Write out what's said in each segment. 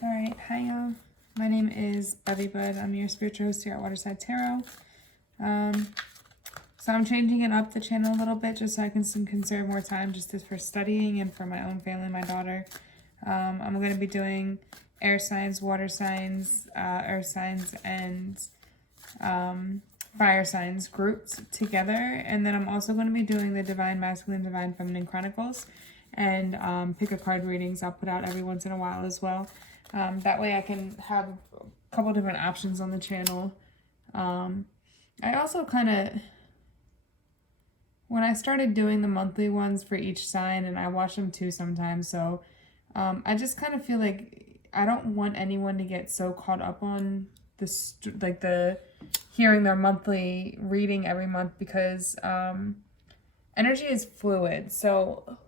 All right, hi y'all. My name is bevybud. I'm your spiritual host here at Waterside Tarot. So I'm changing it up the channel a little bit just so I can conserve more time for studying and for my own family, my daughter. I'm going to be doing air signs, water signs, earth signs, and fire signs grouped together. And then I'm also going to be doing the Divine Masculine, Divine Feminine Chronicles and pick a card readings I'll put out every once in a while as well. That way I can have a couple different options on the channel. I also when I started doing the monthly ones for each sign, and I watch them too sometimes, so I just kind of feel like I don't want anyone to get so caught up on the hearing their monthly reading every month, because energy is fluid, so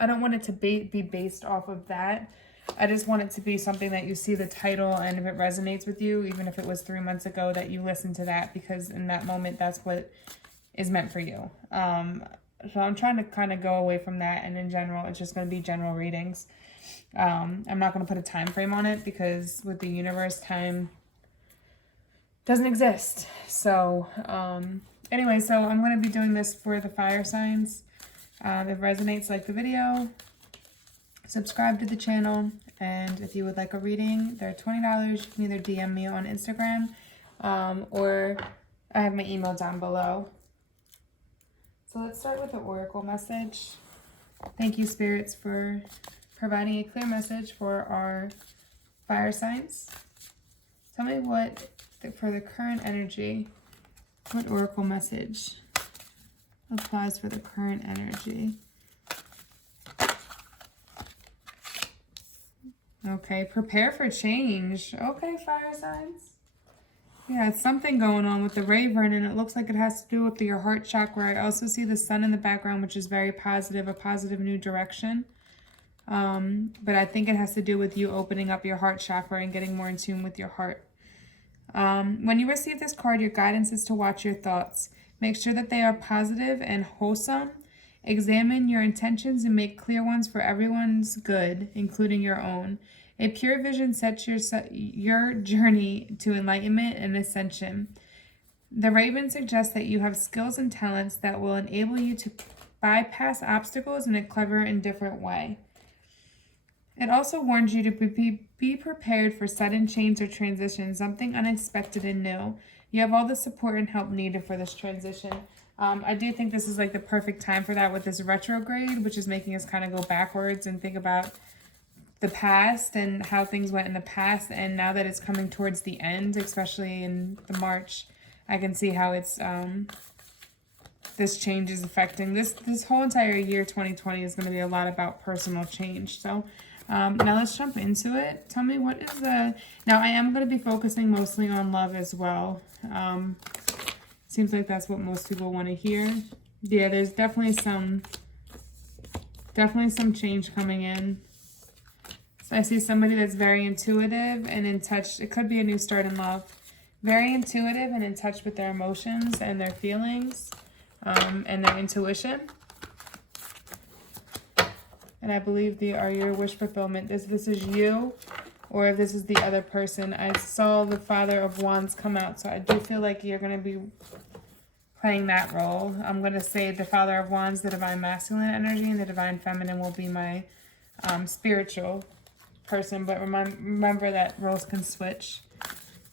I don't want it to be based off of that. I just want it to be something that you see the title, and if it resonates with you, even if it was 3 months ago, that you listen to that, because in that moment, that's what is meant for you. So I'm trying to kind of go away from that, and in general, it's just going to be general readings. I'm not going to put a time frame on it, because with the universe, time doesn't exist. So anyway, so I'm going to be doing this for the fire signs. If it resonates, like the video, subscribe to the channel, and if you would like a reading, they're $20. You can either DM me on Instagram, or I have my email down below. So let's start with the oracle message. Thank you, spirits, for providing a clear message for our fire signs. Tell me what, for the current energy, what oracle message applies for the current energy. Okay, prepare for change. Okay, fire signs. Yeah, it's something going on with the Raven, and it looks like it has to do with your heart chakra. I also see the sun in the background, which is very positive, a positive new direction. But I think it has to do with you opening up your heart chakra and getting more in tune with your heart. When you receive this card, your guidance is to watch your thoughts. Make sure that they are positive and wholesome. Examine your intentions and make clear ones for everyone's good, including your own. A pure vision sets your journey to enlightenment and ascension. The Raven suggests that you have skills and talents that will enable you to bypass obstacles in a clever and different way. It also warns you to be prepared for sudden change or transition, something unexpected and new. You have all the support and help needed for this transition. I do think this is like the perfect time for that with this retrograde, which is making us kind of go backwards and think about the past and how things went in the past. And now that it's coming towards the end, especially in the March, I can see how it's this change is affecting this whole entire year. 2020 is going to be a lot about personal change. So now let's jump into it. Tell me, what is now I am going to be focusing mostly on love as well. Seems like that's what most people want to hear. Yeah, there's definitely some change coming in. So I see somebody that's very intuitive and in touch. It could be a new start in love. Very intuitive and in touch with their emotions and their feelings, and their intuition. And I believe they are your wish fulfillment. If this is you, or if this is the other person. I saw the Father of Wands come out, so I do feel like you're going to be playing that role. I'm going to say the Father of Wands, the Divine Masculine energy, and the Divine Feminine will be my spiritual person. But remember that roles can switch.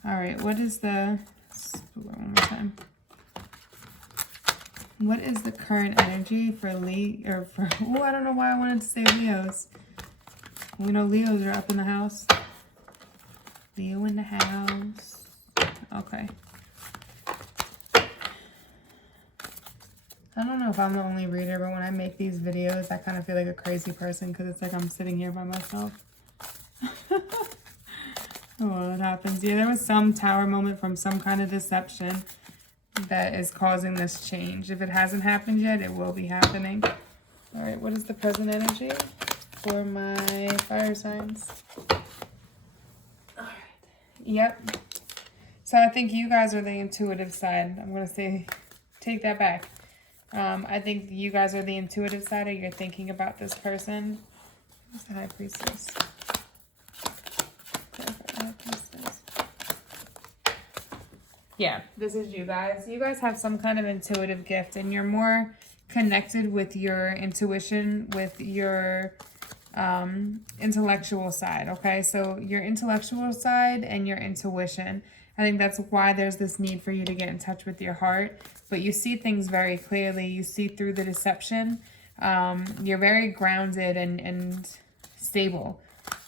All right, what is the... Let's do it one more time. What is the current energy for oh, I don't know why I wanted to say Leos. We know Leos are up in the house. Leo in the house. Okay. I don't know if I'm the only reader, but when I make these videos, I kind of feel like a crazy person because it's like I'm sitting here by myself. Oh, it happens. Yeah, there was some tower moment from some kind of deception that is causing this change. If it hasn't happened yet, it will be happening. All right, what is the present energy for my fire signs? All right. Yep. So I think you guys are the intuitive side. I'm going to say, take that back. I think you guys are the intuitive side, or you're thinking about this person. Who's the High Priestess? Yeah, this is you guys. You guys have some kind of intuitive gift, and you're more connected with your intuition, with your intellectual side, okay? So your intellectual side and your intuition. I think that's why there's this need for you to get in touch with your heart. But you see things very clearly. You see through the deception. You're very grounded and stable.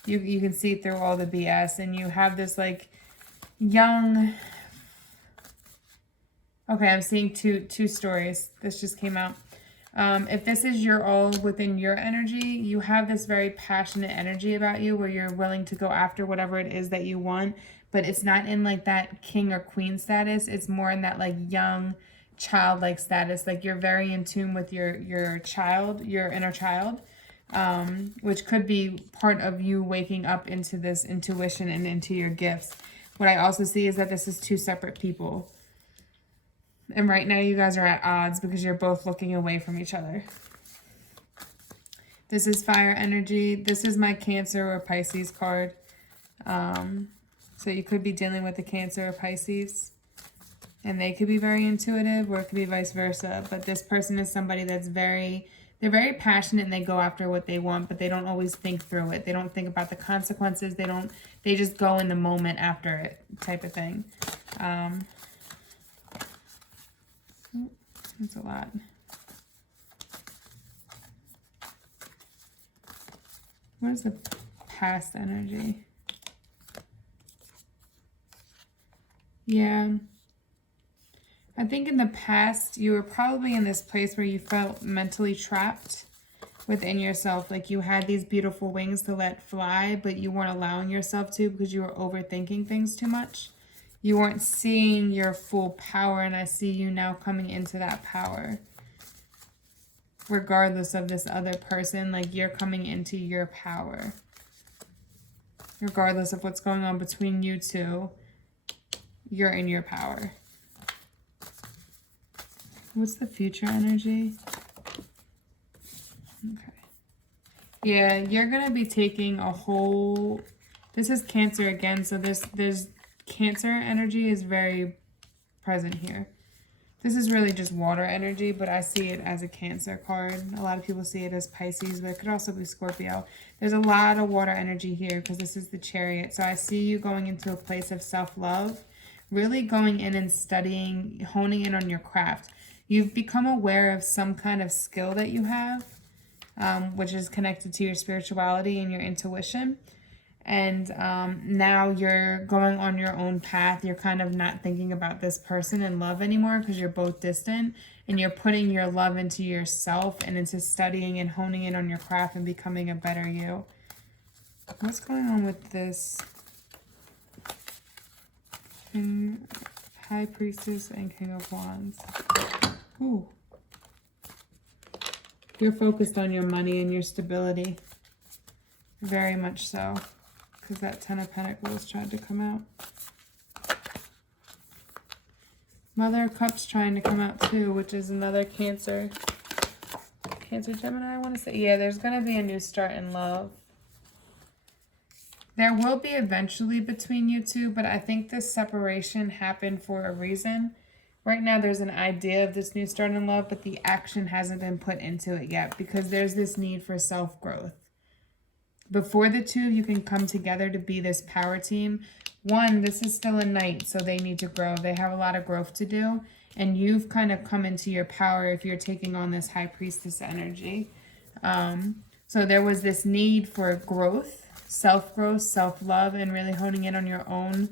You can see through all the BS, and you have this like young... Okay, I'm seeing two stories. This just came out. If this is your all within your energy, you have this very passionate energy about you where you're willing to go after whatever it is that you want, but it's not in like that king or queen status. It's more in that like young childlike status. Like you're very in tune with your child, your inner child, which could be part of you waking up into this intuition and into your gifts. What I also see is that this is two separate people. And right now you guys are at odds because you're both looking away from each other. This is fire energy. This is my Cancer or Pisces card. So you could be dealing with a Cancer or Pisces. And they could be very intuitive, or it could be vice versa. But this person is somebody that's they're very passionate and they go after what they want, but they don't always think through it. They don't think about the consequences. They just go in the moment after it type of thing. That's a lot. What is the past energy? Yeah. I think in the past, you were probably in this place where you felt mentally trapped within yourself. Like you had these beautiful wings to let fly, but you weren't allowing yourself to because you were overthinking things too much. You weren't seeing your full power, and I see you now coming into that power. Regardless of this other person, like you're coming into your power. Regardless of what's going on between you two, you're in your power. What's the future energy? Okay. Yeah, you're going to be taking a whole... This is Cancer again, so there's Cancer energy is very present here. This is really just water energy, but I see it as a Cancer card. A lot of people see it as Pisces, but it could also be Scorpio. There's a lot of water energy here because this is the Chariot. So I see you going into a place of self-love, really going in and studying, honing in on your craft. You've become aware of some kind of skill that you have, which is connected to your spirituality and your intuition. And now you're going on your own path. You're kind of not thinking about this person in love anymore because you're both distant. And you're putting your love into yourself and into studying and honing in on your craft and becoming a better you. What's going on with this? King, High Priestess and King of Wands. Ooh. You're focused on your money and your stability. Very much so. Because that Ten of Pentacles tried to come out. Mother of Cups trying to come out too, which is another Cancer. Cancer, Gemini, I want to say. Yeah, there's going to be a new start in love. There will be eventually between you two, but I think this separation happened for a reason. Right now, there's an idea of this new start in love, but the action hasn't been put into it yet because there's this need for self-growth. Before the two of you can come together to be this power team, one, this is still a knight, so they need to grow. They have a lot of growth to do, and you've kind of come into your power if you're taking on this High Priestess energy. So there was this need for growth, self-growth, self-love, and really honing in on your own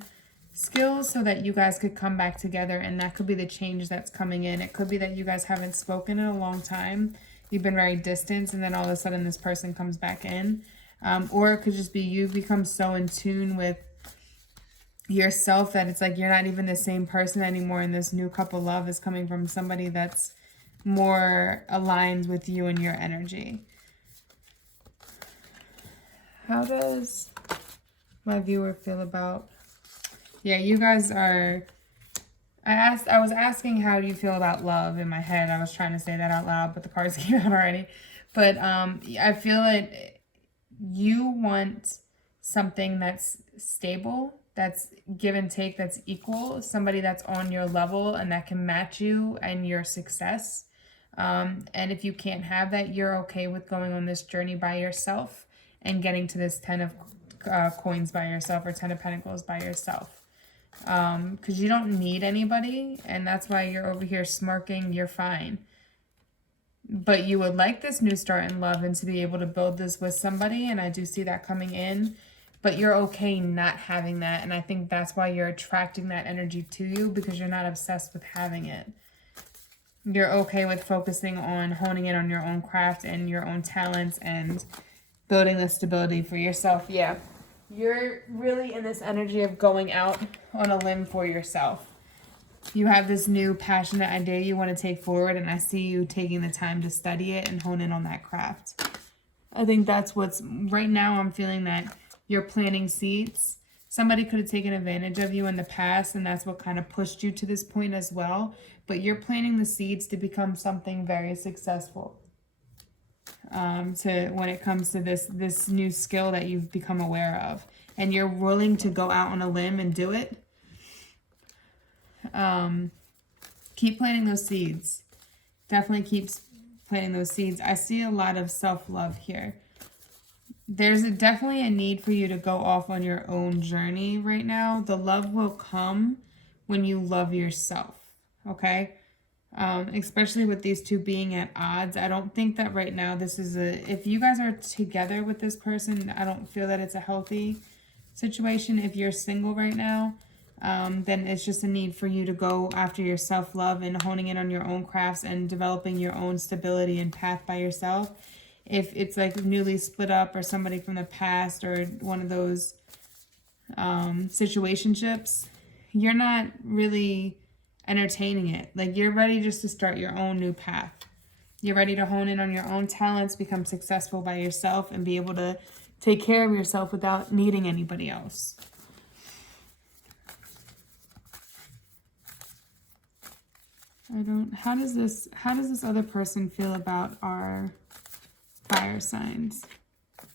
skills so that you guys could come back together, and that could be the change that's coming in. It could be that you guys haven't spoken in a long time. You've been very distant, and then all of a sudden this person comes back in. Or it could just be you become so in tune with yourself that it's like you're not even the same person anymore, and this new couple love is coming from somebody that's more aligned with you and your energy. How does my viewer feel about... Yeah, you guys are... I was asking how do you feel about love in my head. I was trying to say that out loud, but the cards came out already. But I feel like you want something that's stable, that's give and take, that's equal, somebody that's on your level and that can match you and your success. And if you can't have that, you're okay with going on this journey by yourself and getting to this 10 of coins by yourself, or 10 of pentacles by yourself. Because you don't need anybody, and that's why you're over here smirking. You're fine. But you would like this new start in love and to be able to build this with somebody, and I do see that coming in. But you're okay not having that, and I think that's why you're attracting that energy to you, because you're not obsessed with having it. You're okay with focusing on honing in on your own craft and your own talents and building the stability for yourself. Yeah, you're really in this energy of going out on a limb for yourself. You have this new passionate idea you want to take forward, and I see you taking the time to study it and hone in on that craft. I think that's what's, right now I'm feeling that you're planting seeds. Somebody could have taken advantage of you in the past, and that's what kind of pushed you to this point as well. But you're planting the seeds to become something very successful. When it comes to this new skill that you've become aware of, and you're willing to go out on a limb and do it. Keep planting those seeds. Definitely keep planting those seeds. I see a lot of self-love here. There's definitely a need for you to go off on your own journey right now. The love will come when you love yourself, okay? Especially with these two being at odds. I don't think that right now this is if you guys are together with this person, I don't feel that it's a healthy situation. If you're single right now, then it's just a need for you to go after your self-love and honing in on your own crafts and developing your own stability and path by yourself. If it's like newly split up or somebody from the past or one of those situationships, you're not really entertaining it. Like, you're ready just to start your own new path. You're ready to hone in on your own talents, become successful by yourself, and be able to take care of yourself without needing anybody else. How does this other person feel about our fire signs? I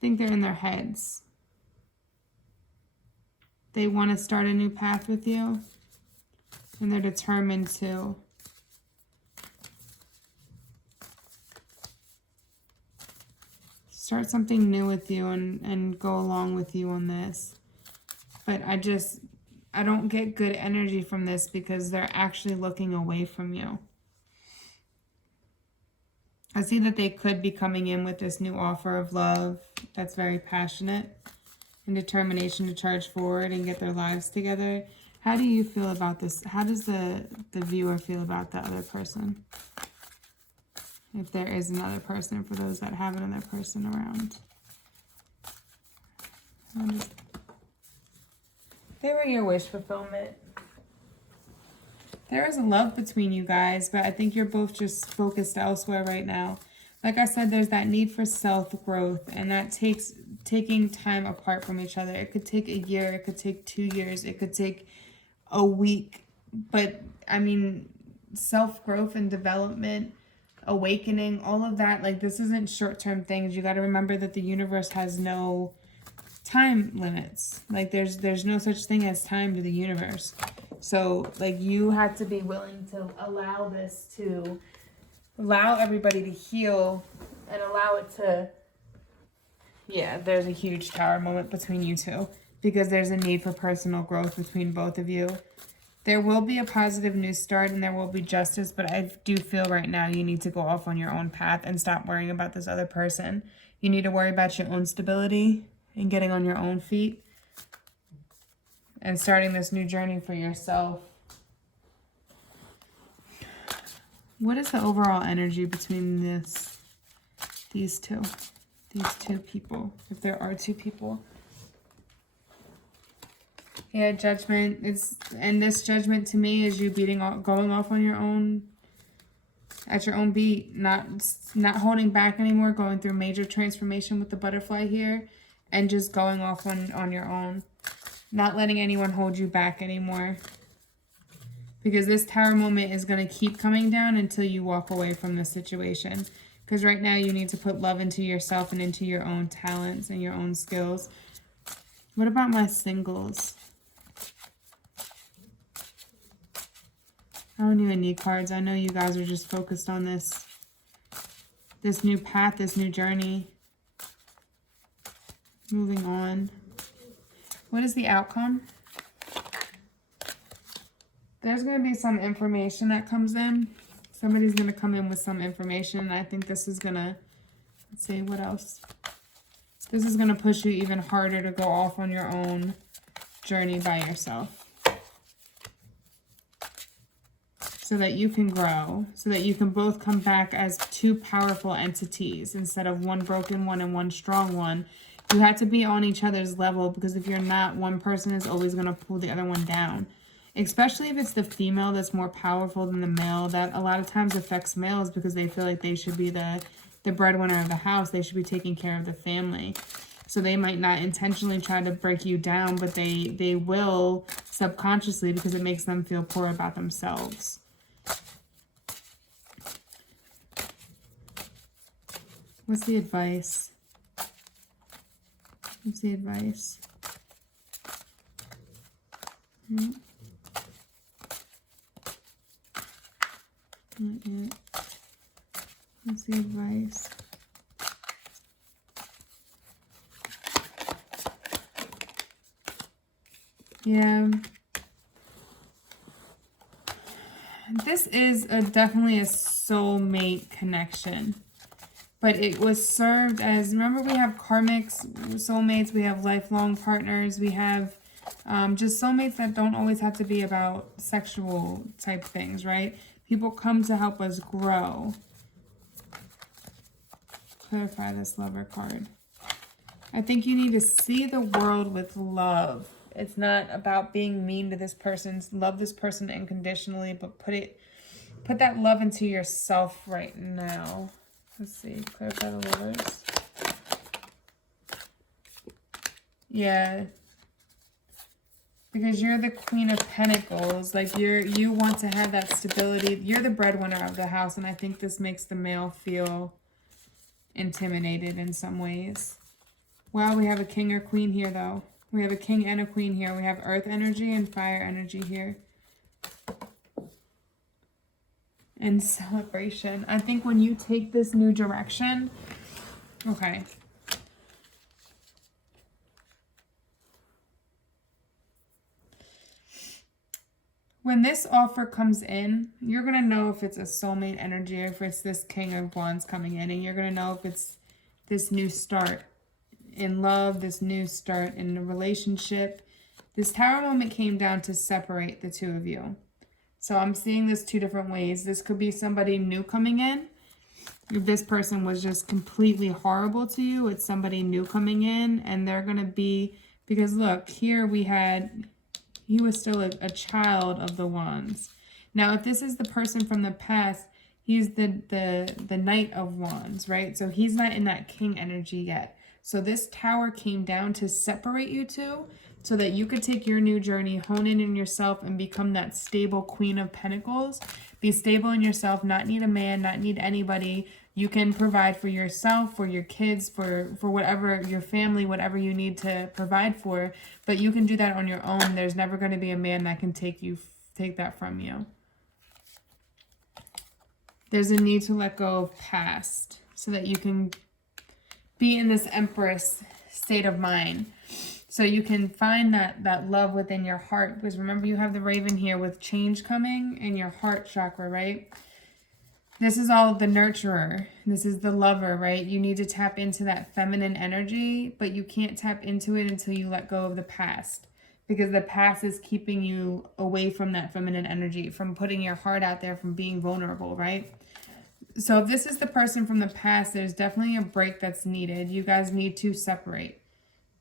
think they're in their heads. They want to start a new path with you, and they're determined to. Start something new with you and go along with you on this. But I don't get good energy from this because they're actually looking away from you. I see that they could be coming in with this new offer of love that's very passionate and determination to charge forward and get their lives together. How do you feel about this? How does the viewer feel about the other person? If there is another person, for those that have another person around. They were your wish fulfillment. There is a love between you guys, but I think you're both just focused elsewhere right now. Like I said, there's that need for self-growth, and that takes taking time apart from each other. It could take a year, it could take 2 years, it could take a week. But, I mean, self-growth and development, awakening, all of that, like, this isn't short-term things. You got to remember that the universe has no time limits. Like, there's no such thing as time to the universe. So, like, you have to be willing to allow everybody to heal and allow it to, yeah, there's a huge tower moment between you two because there's a need for personal growth between both of you. There will be a positive new start and there will be justice, but I do feel right now you need to go off on your own path and stop worrying about this other person. You need to worry about your own stability and getting on your own feet and starting this new journey for yourself. What is the overall energy between these two people, if there are two people? Yeah, judgment. And this judgment to me is you going off on your own, at your own beat, not holding back anymore, going through major transformation with the butterfly here, and just going off on your own, not letting anyone hold you back anymore. Because this tower moment is going to keep coming down until you walk away from the situation. Because right now you need to put love into yourself and into your own talents and your own skills. What about my singles? I don't even need cards. I know you guys are just focused on this new path, this new journey. Moving on. What is the outcome? There's going to be some information that comes in. Somebody's going to come in with some information. And I think this is going to, let's see, what else? This is going to push you even harder to go off on your own journey by yourself. So that you can grow. So that you can both come back as two powerful entities instead of one broken one and one strong one. You have to be on each other's level, because if you're not, one person is always going to pull the other one down. Especially if it's the female that's more powerful than the male. That a lot of times affects males because they feel like they should be the breadwinner of the house. They should be taking care of the family. So they might not intentionally try to break you down, but they will subconsciously, because it makes them feel poor about themselves. What's the advice? What's the advice? Not yet. What's the advice? Yeah. This is definitely a soulmate connection. But it was served as, remember, we have karmics, soulmates, we have lifelong partners, we have just soulmates that don't always have to be about sexual type things, right? People come to help us grow. Clarify this Lover card. I think you need to see the world with love. It's not about being mean to this person. Love this person unconditionally, but put that love into yourself right now. Let's see, clarify the Lovers. Yeah. Because you're the Queen of Pentacles. Like, you want to have that stability. You're the breadwinner of the house, and I think this makes the male feel intimidated in some ways. Wow, we have a king or queen here, though. We have a king and a queen here. We have earth energy and fire energy here. And celebration. I think when you take this new direction, okay. When this offer comes in, you're going to know if it's a soulmate energy or if it's this King of Wands coming in. And you're going to know if it's this new start in love, this new start in a relationship. This Tower moment came down to separate the two of you. So I'm seeing this two different ways. This could be somebody new coming in. If this person was just completely horrible to you, it's somebody new coming in. And they're going to be, because look, here we had, he was still a child of the Wands. Now, if this is the person from the past, he's the Knight of Wands, right? So he's not in that king energy yet. So this Tower came down to separate you two, so that you could take your new journey, hone in yourself, and become that stable Queen of Pentacles. Be stable in yourself, not need a man, not need anybody. You can provide for yourself, for your kids, for whatever, your family, whatever you need to provide for. But you can do that on your own. There's never going to be a man that can take that from you. There's a need to let go of past so that you can be in this Empress state of mind. So you can find that love within your heart. Because remember, you have the Raven here with change coming in your heart chakra, right? This is all the nurturer. This is the lover, right? You need to tap into that feminine energy, but you can't tap into it until you let go of the past. Because the past is keeping you away from that feminine energy, from putting your heart out there, from being vulnerable, right? So if this is the person from the past, there's definitely a break that's needed. You guys need to separate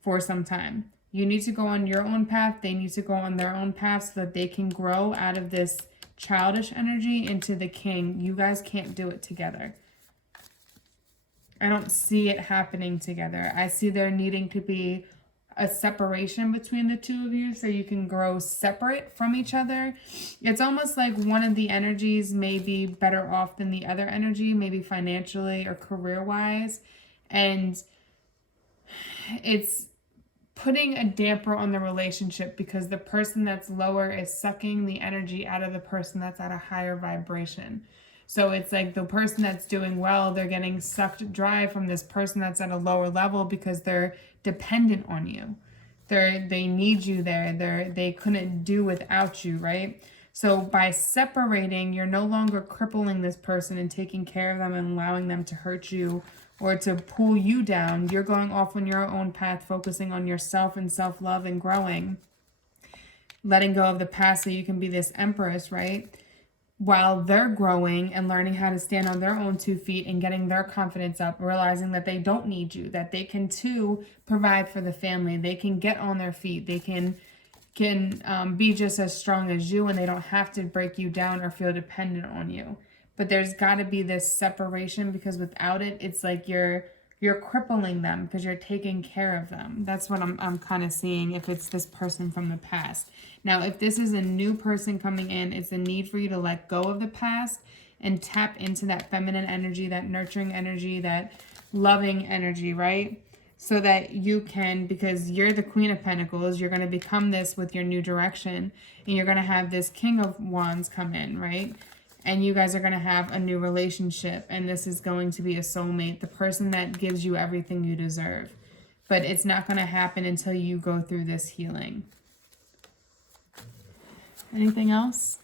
for some time. You need to go on your own path. They need to go on their own path so that they can grow out of this childish energy into the king. You guys can't do it together. I don't see it happening together. I see there needing to be a separation between the two of you so you can grow separate from each other. It's almost like one of the energies may be better off than the other energy, maybe financially or career-wise. And it's putting a damper on the relationship because the person that's lower is sucking the energy out of the person that's at a higher vibration. So it's like the person that's doing well, they're getting sucked dry from this person that's at a lower level because they're dependent on you. They need you there. They couldn't do without you, right? So by separating, you're no longer crippling this person and taking care of them and allowing them to hurt you or to pull you down. You're going off on your own path, focusing on yourself and self-love and growing. Letting go of the past so you can be this empress, right? While they're growing and learning how to stand on their own 2 feet and getting their confidence up, realizing that they don't need you, that they can too provide for the family. They can get on their feet. They can be just as strong as you, and they don't have to break you down or feel dependent on you. But there's got to be this separation, because without it, it's like you're crippling them because you're taking care of them. That's what I'm kind of seeing if it's this person from the past. Now, if this is a new person coming in, it's a need for you to let go of the past and tap into that feminine energy, that nurturing energy, that loving energy, right? So that you can, because you're the Queen of Pentacles, you're going to become this with your new direction, and you're going to have this King of Wands come in, right? And you guys are going to have a new relationship, and this is going to be a soulmate, the person that gives you everything you deserve. But it's not going to happen until you go through this healing. Anything else?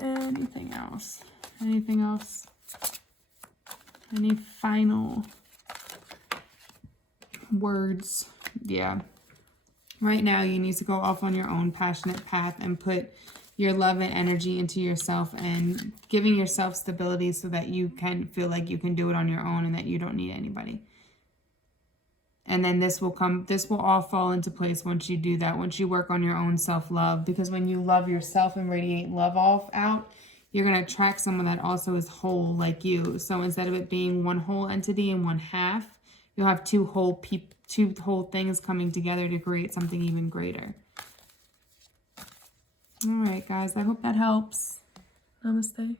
Anything else? Anything else? Any final words? Yeah. Right now, you need to go off on your own passionate path and put your love and energy into yourself and giving yourself stability so that you can feel like you can do it on your own and that you don't need anybody. And then this will all fall into place once you do that, once you work on your own self-love. Because when you love yourself and radiate love out, you're going to attract someone that also is whole like you. So instead of it being one whole entity and one half, you'll have two whole things coming together to create something even greater. All right, guys, I hope that helps. Namaste.